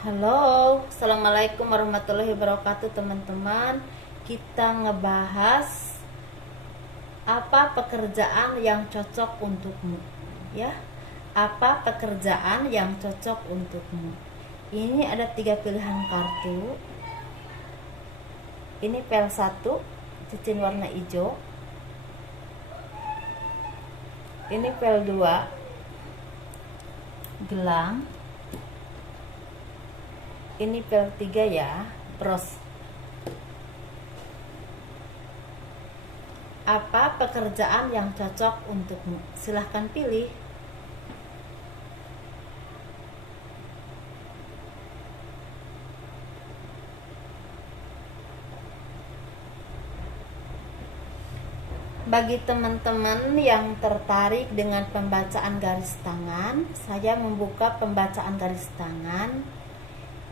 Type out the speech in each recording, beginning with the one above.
Halo, assalamualaikum warahmatullahi wabarakatuh teman-teman. Kita ngebahas apa pekerjaan yang cocok untukmu, ya. Apa pekerjaan yang cocok untukmu? Ini ada 3 pilihan kartu. Ini pel 1, cincin warna hijau. Ini pel 2, gelang. Ini pel 3 ya, pros. Apa pekerjaan yang cocok untukmu? Silahkan pilih. Bagi teman-teman yang tertarik dengan pembacaan garis tangan, saya membuka pembacaan garis tangan.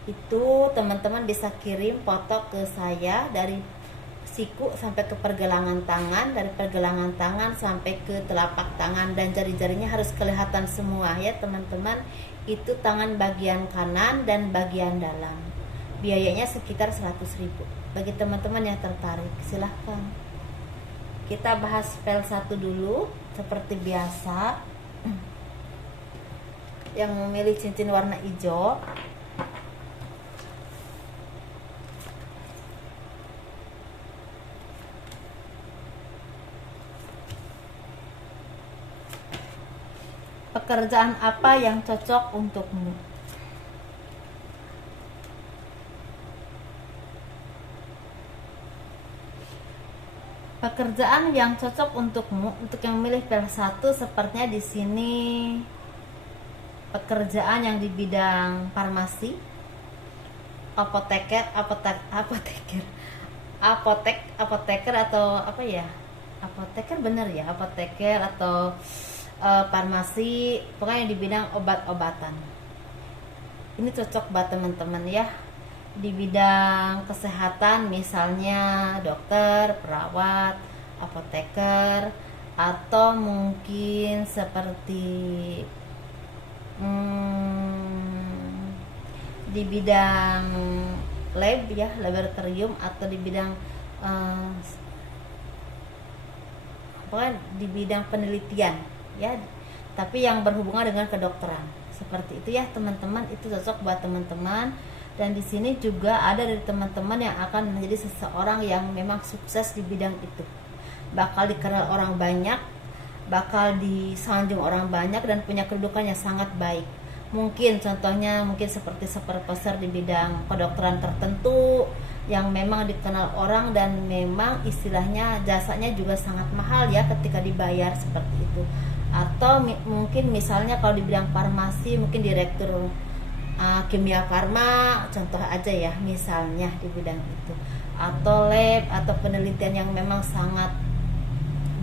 Itu teman-teman bisa kirim foto ke saya dari siku sampai ke pergelangan tangan, dari pergelangan tangan sampai ke telapak tangan, dan jari-jarinya harus kelihatan semua ya teman-teman. Itu tangan bagian kanan dan bagian dalam. Biayanya sekitar 100.000. Bagi teman-teman yang tertarik, silahkan. Kita bahas pel 1 dulu seperti biasa. Yang memilih cincin warna hijau, pekerjaan apa yang cocok untukmu? Pekerjaan yang cocok untukmu, untuk yang memilih pel 1 sepertinya di sini pekerjaan yang di bidang farmasi, apoteker atau apa ya? Apoteker bener ya, apoteker atau farmasi, pokoknya di bidang obat-obatan. Ini cocok buat teman-teman ya. Di bidang kesehatan misalnya dokter, perawat, apoteker, atau mungkin seperti di bidang lab ya, laboratorium, atau di bidang pokoknya di bidang penelitian ya, tapi yang berhubungan dengan kedokteran. Seperti itu ya teman-teman, itu cocok buat teman-teman. Dan di sini juga ada dari teman-teman yang akan menjadi seseorang yang memang sukses di bidang itu. Bakal dikenal orang banyak, bakal disanjung orang banyak, dan punya kedudukan yang sangat baik. Mungkin contohnya seperti supervisor di bidang kedokteran tertentu yang memang dikenal orang, dan memang istilahnya jasanya juga sangat mahal ya ketika dibayar seperti itu. Atau mungkin misalnya kalau di bidang farmasi, mungkin direktur kimia farma contoh aja ya, misalnya di bidang itu, atau lab atau penelitian yang memang sangat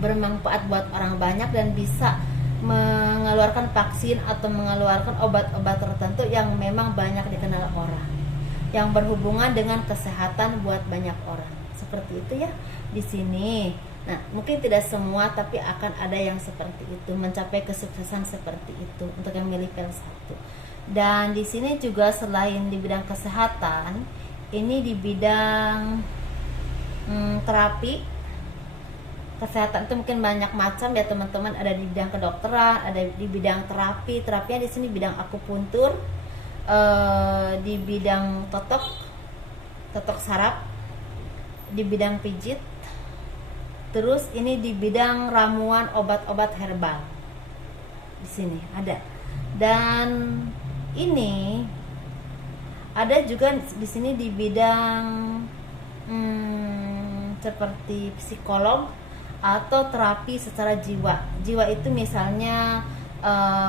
bermanfaat buat orang banyak dan bisa mengeluarkan vaksin atau mengeluarkan obat-obat tertentu yang memang banyak dikenal orang, yang berhubungan dengan kesehatan buat banyak orang. Seperti itu ya di sini. Nah, mungkin tidak semua, tapi akan ada yang seperti itu, mencapai kesuksesan seperti itu untuk yang milih pel 1. Dan di sini juga selain di bidang kesehatan, ini di bidang terapi. Kesehatan itu mungkin banyak macam ya teman-teman. Ada di bidang kedokteran, ada di bidang terapi. Terapinya di sini bidang akupuntur, di bidang totok saraf, di bidang pijit. Terus ini di bidang ramuan obat-obat herbal. Di sini ada. Dan ini ada juga di sini di bidang seperti psikolog atau terapi secara jiwa. Jiwa itu misalnya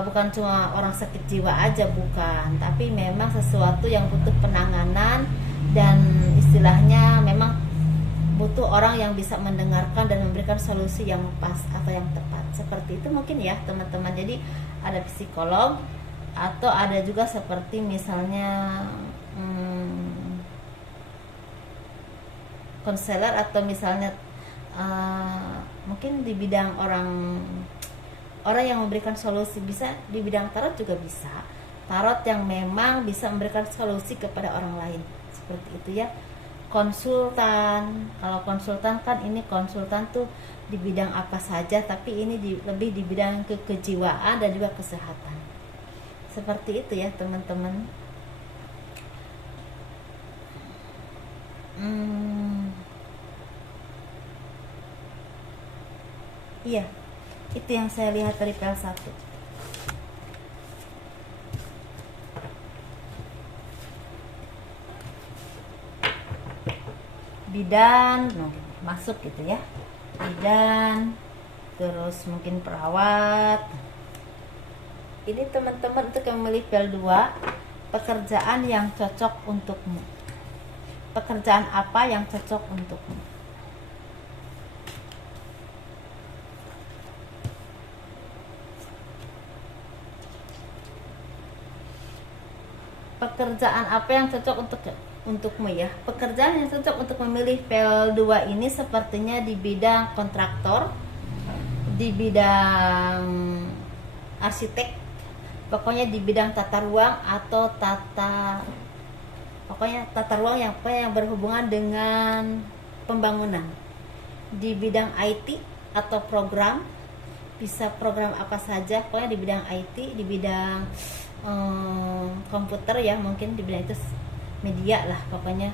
bukan cuma orang sakit jiwa aja, bukan, tapi memang sesuatu yang butuh penanganan, dan istilahnya memang butuh orang yang bisa mendengarkan dan memberikan solusi yang pas atau yang tepat. Seperti itu mungkin ya teman-teman. Jadi ada psikolog, atau ada juga seperti misalnya konselor, atau misalnya mungkin di bidang orang yang memberikan solusi, bisa di bidang tarot juga bisa, tarot yang memang bisa memberikan solusi kepada orang lain, seperti itu ya. Konsultan, kalau konsultan kan ini konsultan tuh di bidang apa saja, tapi ini lebih di bidang kejiwaan dan juga kesehatan, seperti itu ya teman-teman. Iya, itu yang saya lihat dari PL1. Bidan masuk gitu ya, bidan, terus mungkin perawat. Ini teman-teman untuk yang memilih PL2, pekerjaan yang cocok untukmu. Pekerjaan apa yang cocok untukmu? Pekerjaan apa yang cocok untukmu ya? Pekerjaan yang cocok untuk memilih PL2 ini sepertinya di bidang kontraktor, di bidang arsitek, pokoknya di bidang tata ruang atau tata ruang yang berhubungan dengan pembangunan. Di bidang IT atau program, bisa program apa saja, pokoknya di bidang IT, di bidang komputer ya, mungkin di bidang itu media lah, pokoknya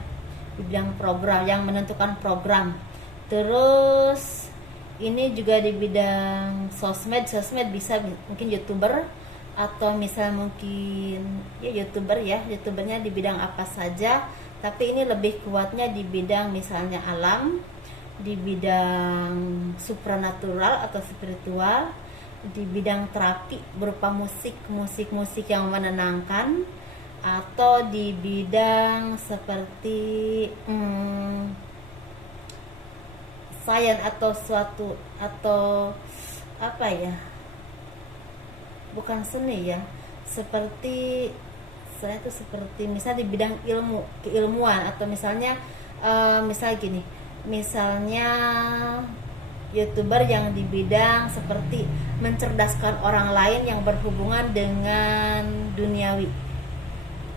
di bidang program yang menentukan program. Terus ini juga di bidang sosmed bisa mungkin YouTuber, atau misal mungkin ya YouTubernya di bidang apa saja, tapi ini lebih kuatnya di bidang misalnya alam, di bidang supranatural atau spiritual, di bidang terapi berupa musik yang menenangkan, atau di bidang seperti sains atau suatu, atau apa ya, bukan seni ya, seperti saya itu seperti misalnya di bidang keilmuan, atau misalnya gini, misalnya YouTuber yang di bidang seperti mencerdaskan orang lain yang berhubungan dengan duniawi,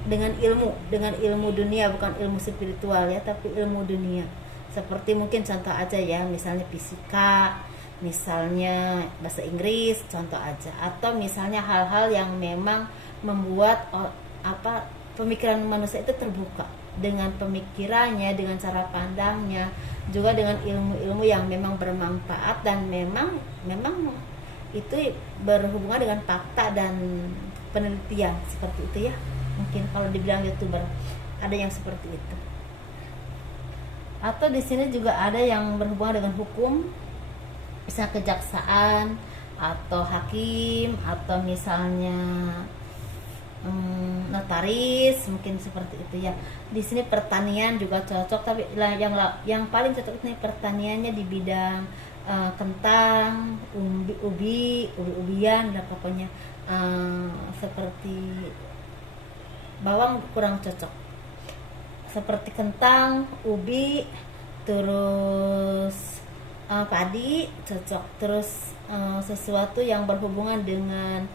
dengan ilmu dunia, bukan ilmu spiritual ya, tapi ilmu dunia. Seperti mungkin contoh aja ya, misalnya fisika, misalnya bahasa Inggris, contoh aja, atau misalnya hal-hal yang memang membuat pemikiran manusia itu terbuka dengan pemikirannya, dengan cara pandangnya, juga dengan ilmu-ilmu yang memang bermanfaat dan memang itu berhubungan dengan fakta dan penelitian, seperti itu ya. Mungkin kalau dibilang YouTuber ada yang seperti itu. Atau di sini juga ada yang berhubungan dengan hukum, bisa kejaksaan atau hakim, atau misalnya notaris, mungkin seperti itu ya. Di sini pertanian juga cocok, tapi yang paling cocok ini pertaniannya di bidang kentang, ubi-ubian, dan pokoknya seperti bawang kurang cocok. Seperti kentang, ubi, terus padi cocok. Terus sesuatu yang berhubungan dengan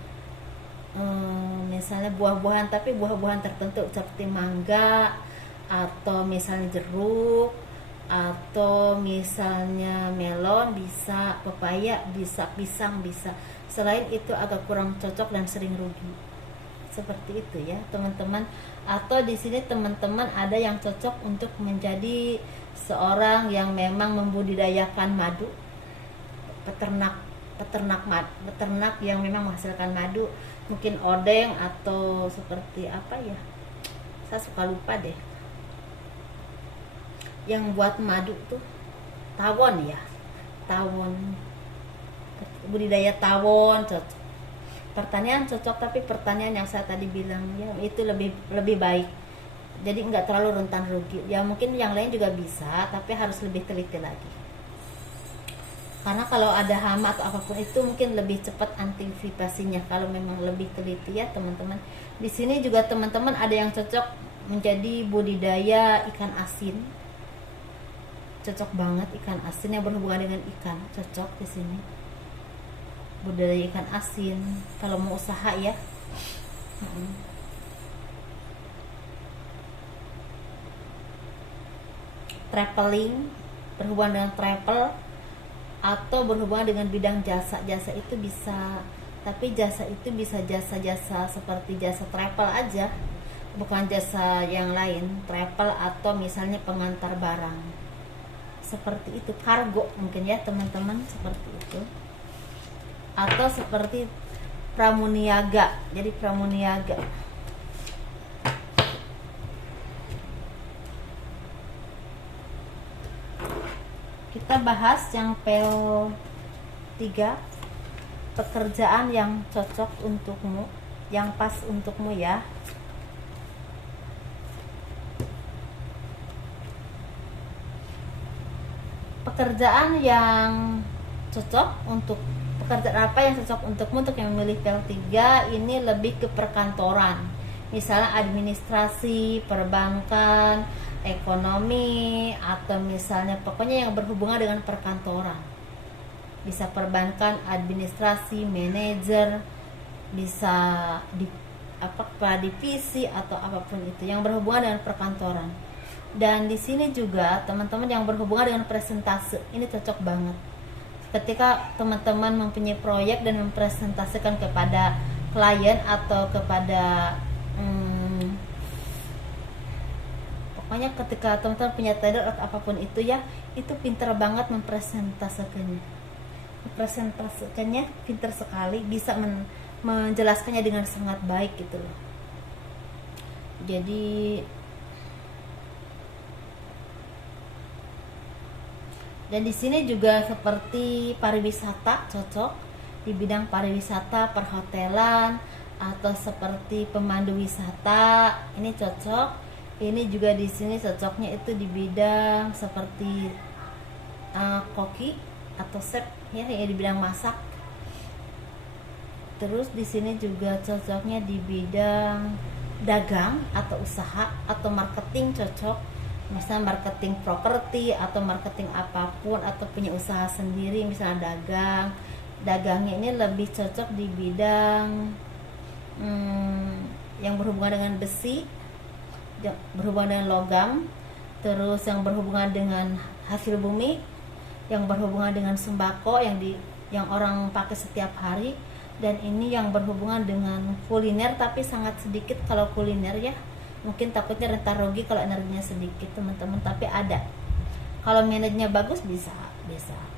misalnya buah-buahan, tapi buah-buahan tertentu seperti mangga, atau misalnya jeruk, atau misalnya melon bisa, pepaya bisa, pisang bisa. Selain itu agak kurang cocok dan sering rugi. Seperti itu ya teman-teman. Atau di sini teman-teman ada yang cocok untuk menjadi seorang yang memang membudidayakan madu, peternak yang memang menghasilkan madu, mungkin odeng atau seperti apa ya, saya suka lupa deh, yang buat madu tuh tawon, budidaya tawon cocok. Pertanian cocok, tapi pertanian yang saya tadi bilang ya itu lebih baik, jadi nggak terlalu rentan rugi ya. Mungkin yang lain juga bisa, tapi harus lebih teliti lagi, karena kalau ada hama atau apapun itu mungkin lebih cepat antisipasinya kalau memang lebih teliti ya teman-teman. Di sini juga teman-teman ada yang cocok menjadi budidaya ikan asin, cocok banget. Ikan asin yang berhubungan dengan ikan cocok di sini, budidaya ikan asin kalau mau usaha ya. traveling, berhubungan dengan travel, atau berhubungan dengan bidang jasa. Jasa itu bisa, tapi jasa itu bisa jasa-jasa seperti jasa travel aja, bukan jasa yang lain, travel atau misalnya pengantar barang. Seperti itu, kargo mungkin ya teman-teman, seperti itu. Atau seperti pramuniaga. Jadi pramuniaga. Kita bahas yang PO3, pekerjaan yang cocok untukmu, yang pas untukmu ya. Pekerjaan yang cocok untuk pekerjaan apa yang cocok untukmu untuk yang memilih PO3 ini lebih ke perkantoran. Misalnya administrasi, perbankan, ekonomi, atau misalnya pokoknya yang berhubungan dengan perkantoran. Bisa perbankan, administrasi, manajer, bisa di kepala divisi atau apapun itu yang berhubungan dengan perkantoran. Dan di sini juga teman-teman yang berhubungan dengan presentase ini cocok banget. Ketika teman-teman mempunyai proyek dan mempresentasikan kepada klien atau kepada pokoknya ketika teman-teman punya tender atau apapun itu ya, itu pinter banget mempresentasikannya. Mempresentasikannya pinter sekali, bisa menjelaskannya dengan sangat baik gitu loh. Jadi dan di sini juga seperti pariwisata cocok, di bidang pariwisata, perhotelan, atau seperti pemandu wisata ini cocok. Ini juga di sini cocoknya itu di bidang seperti koki atau chef ya, di bidang masak. Terus di sini juga cocoknya di bidang dagang atau usaha atau marketing cocok. Misalnya marketing properti atau marketing apapun, atau punya usaha sendiri misalnya dagangnya ini lebih cocok di bidang yang berhubungan dengan besi, berhubungan dengan logam, terus yang berhubungan dengan hasil bumi, yang berhubungan dengan sembako yang orang pakai setiap hari, dan ini yang berhubungan dengan kuliner tapi sangat sedikit kalau kuliner ya. Mungkin takutnya rentan rugi kalau energinya sedikit teman-teman, tapi ada. Kalau manajernya bagus bisa.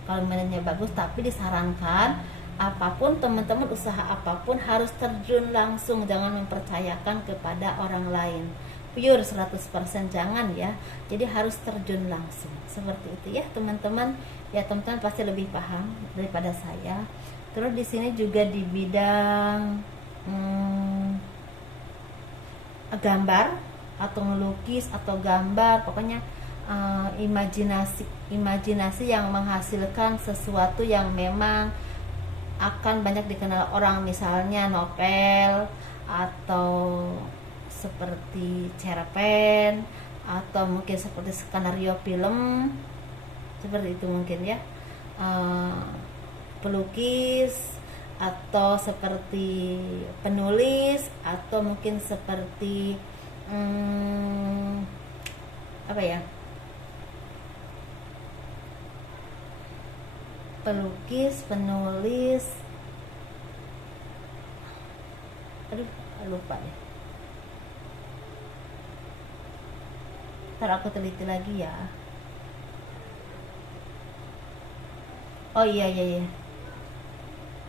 Kalau manajernya bagus, tapi disarankan apapun teman-teman, usaha apapun harus terjun langsung, jangan mempercayakan kepada orang lain. Pure 100% jangan ya. Jadi harus terjun langsung. Seperti itu ya teman-teman. Ya teman-teman pasti lebih paham daripada saya. Terus di sini juga di bidang gambar atau melukis atau gambar, pokoknya imajinasi yang menghasilkan sesuatu yang memang akan banyak dikenal orang, misalnya novel atau seperti cerpen atau mungkin seperti skenario film, seperti itu mungkin ya, pelukis atau seperti penulis atau mungkin seperti apa ya, pelukis, penulis, aduh lupa deh, ntar aku teliti lagi ya. Oh iya,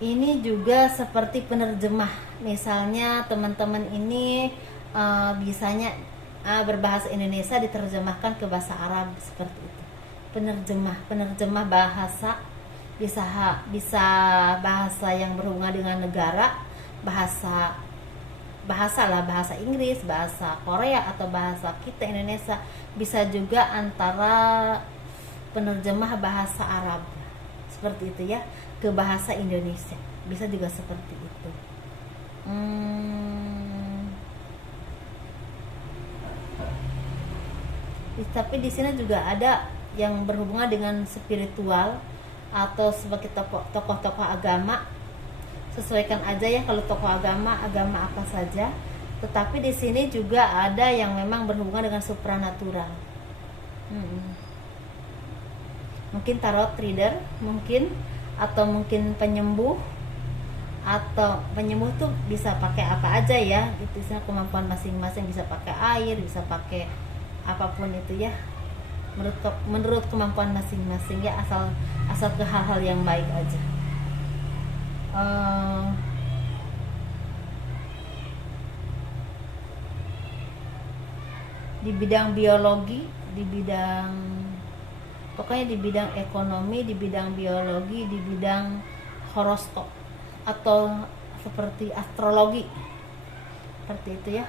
ini juga seperti penerjemah. Misalnya teman-teman ini bisanya berbahasa Indonesia diterjemahkan ke bahasa Arab, seperti itu. Penerjemah bahasa, bisa bahasa yang berhubungan dengan negara, bahasa Inggris, bahasa Korea, atau bahasa kita Indonesia. Bisa juga antara penerjemah bahasa Arab, seperti itu ya, ke bahasa Indonesia, bisa juga seperti itu. Tapi di sini juga ada yang berhubungan dengan spiritual atau sebagai tokoh-tokoh agama. Sesuaikan aja ya, kalau tokoh agama apa saja. Tetapi di sini juga ada yang memang berhubungan dengan supranatural. mungkin tarot reader mungkin, atau mungkin penyembuh. Atau penyembuh tuh bisa pakai apa aja ya, itu kemampuan masing-masing, bisa pakai air, bisa pakai apapun itu ya, menurut kemampuan masing-masing ya, asal ke hal-hal yang baik aja. Di bidang biologi, pokoknya di bidang ekonomi, di bidang biologi, di bidang horoskop atau seperti astrologi, seperti itu ya,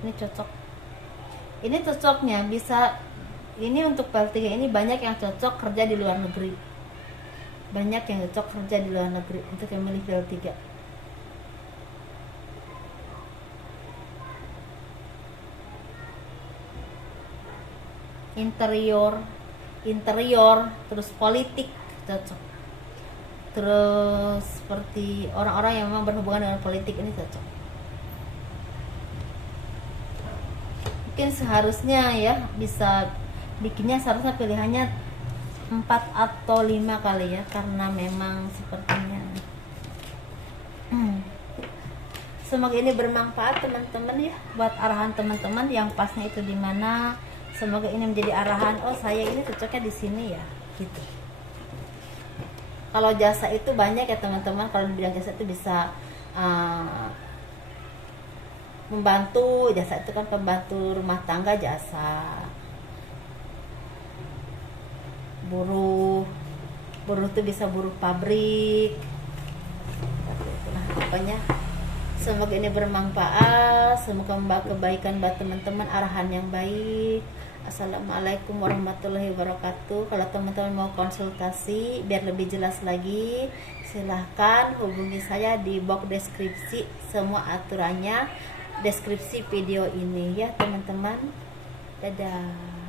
ini cocok. Ini cocoknya bisa, ini untuk PL3 ini banyak yang cocok kerja di luar negeri, banyak yang cocok kerja di luar negeri untuk yang milih PL3. Interior, terus politik cocok, terus seperti orang-orang yang memang berhubungan dengan politik ini cocok. Mungkin seharusnya ya bisa bikinnya, seharusnya pilihannya 4 atau 5 kali ya, karena memang sepertinya semoga ini bermanfaat teman-teman ya, buat arahan teman-teman yang pasnya itu di mana. Semoga ini menjadi arahan, oh saya ini cocoknya di sini ya gitu. Kalau jasa itu banyak ya teman-teman, kalau di bidang jasa itu bisa membantu, jasa itu kan pembantu rumah tangga, jasa buruh itu bisa buruh pabrik. Nah, pokoknya semoga ini bermanfaat, semoga membawa kebaikan buat teman-teman, arahan yang baik. Assalamualaikum warahmatullahi wabarakatuh. Kalau teman-teman mau konsultasi biar lebih jelas lagi, silahkan hubungi saya di box deskripsi, semua aturannya deskripsi video ini ya teman-teman. Dadah.